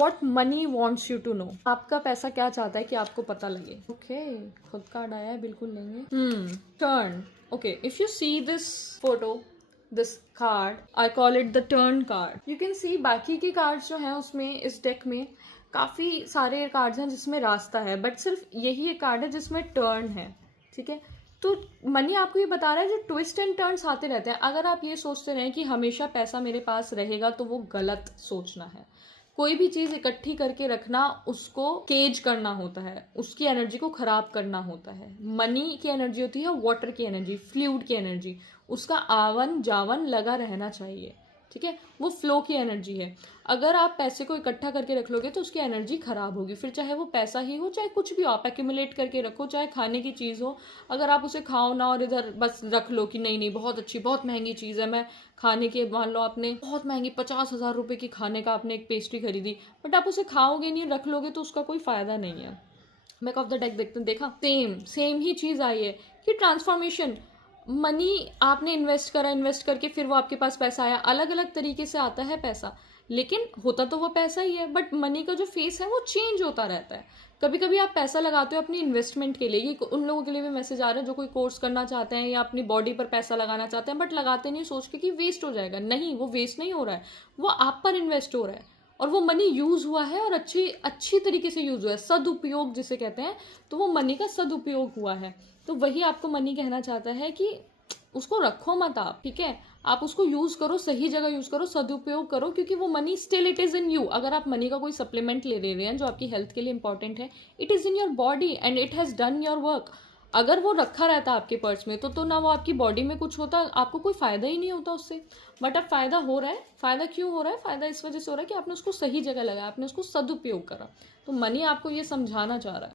What money wants you to know, आपका पैसा क्या चाहता है कि आपको पता लगे। ओके, खुद कार्ड आया है, बिल्कुल लेंगे। Turn. Okay, if you see this photo, this card, I call it the turn card. You can see बाकी के कार्ड्स जो हैं उसमें, इस डेक में काफी सारे कार्ड्स हैं जिसमें रास्ता है, बट सिर्फ यही एक कार्ड है जिसमें टर्न है। ठीक है, तो मनी आपको ये बता रहा है जो ट्विस्ट एंड टर्न्स आते रहते हैं। अगर आप ये सोचते रहें कि हमेशा पैसा मेरे पास रहेगा, तो वो गलत सोचना है। कोई भी चीज इकट्ठी करके रखना, उसको केज करना होता है, उसकी एनर्जी को खराब करना होता है। मनी की एनर्जी होती है वाटर की एनर्जी, फ्लूइड की एनर्जी, उसका आवन जावन लगा रहना चाहिए। ठीक है, वो फ्लो की एनर्जी है। अगर आप पैसे को इकट्ठा करके रख लोगे तो उसकी एनर्जी खराब होगी, फिर चाहे वो पैसा ही हो, चाहे कुछ भी हो, आप एक्यूमुलेट करके रखो, चाहे खाने की चीज़ हो। अगर आप उसे खाओ ना और इधर बस रख लो कि नहीं नहीं बहुत अच्छी बहुत महंगी चीज़ है, मैं खाने के, मान लो आपने बहुत महंगी 50,000 रुपये की खाने का आपने एक पेस्ट्री खरीदी, बट आप उसे खाओगे नहीं, रख लोगे, तो उसका कोई फायदा नहीं है। बैक ऑफ द डेक देखते, देखा सेम ही चीज़ आई है कि ट्रांसफॉर्मेशन। मनी आपने इन्वेस्ट करा, इन्वेस्ट करके फिर वो आपके पास पैसा आया, अलग अलग तरीके से आता है पैसा, लेकिन होता तो वो पैसा ही है, बट मनी का जो फेस है वो चेंज होता रहता है। कभी कभी आप पैसा लगाते हो अपनी इन्वेस्टमेंट के लिए, ये उन लोगों के लिए भी मैसेज आ रहा है जो कोई कोर्स करना चाहते हैं या अपनी बॉडी पर पैसा लगाना चाहते हैं, बट लगाते नहीं सोच के कि वेस्ट हो जाएगा। नहीं, वो वेस्ट नहीं हो रहा है, वो आप पर इन्वेस्ट हो रहा है, और वो मनी यूज हुआ है और अच्छी अच्छी तरीके से यूज हुआ है, सदुपयोग जिसे कहते हैं, तो वो मनी का सदुपयोग हुआ है। तो वही आपको मनी कहना चाहता है कि उसको रखो मत आप, ठीक है, आप उसको यूज करो, सही जगह यूज करो, सदुपयोग करो, क्योंकि वो money still it is in you. अगर आप मनी का कोई सप्लीमेंट ले रहे हैं जो आपकी हेल्थ के लिए इंपॉर्टेंट है, it is in your body and it has done your work. अगर वो रखा रहता आपके पर्स में तो ना वो आपकी बॉडी में कुछ होता, आपको कोई फायदा ही नहीं होता उससे। बट अब फायदा हो रहा है। फायदा क्यों हो रहा है? फायदा इस वजह से हो रहा है कि आपने उसको सही जगह लगाया, आपने उसको सदुपयोग करा। तो मनी आपको ये समझाना चाह रहा है।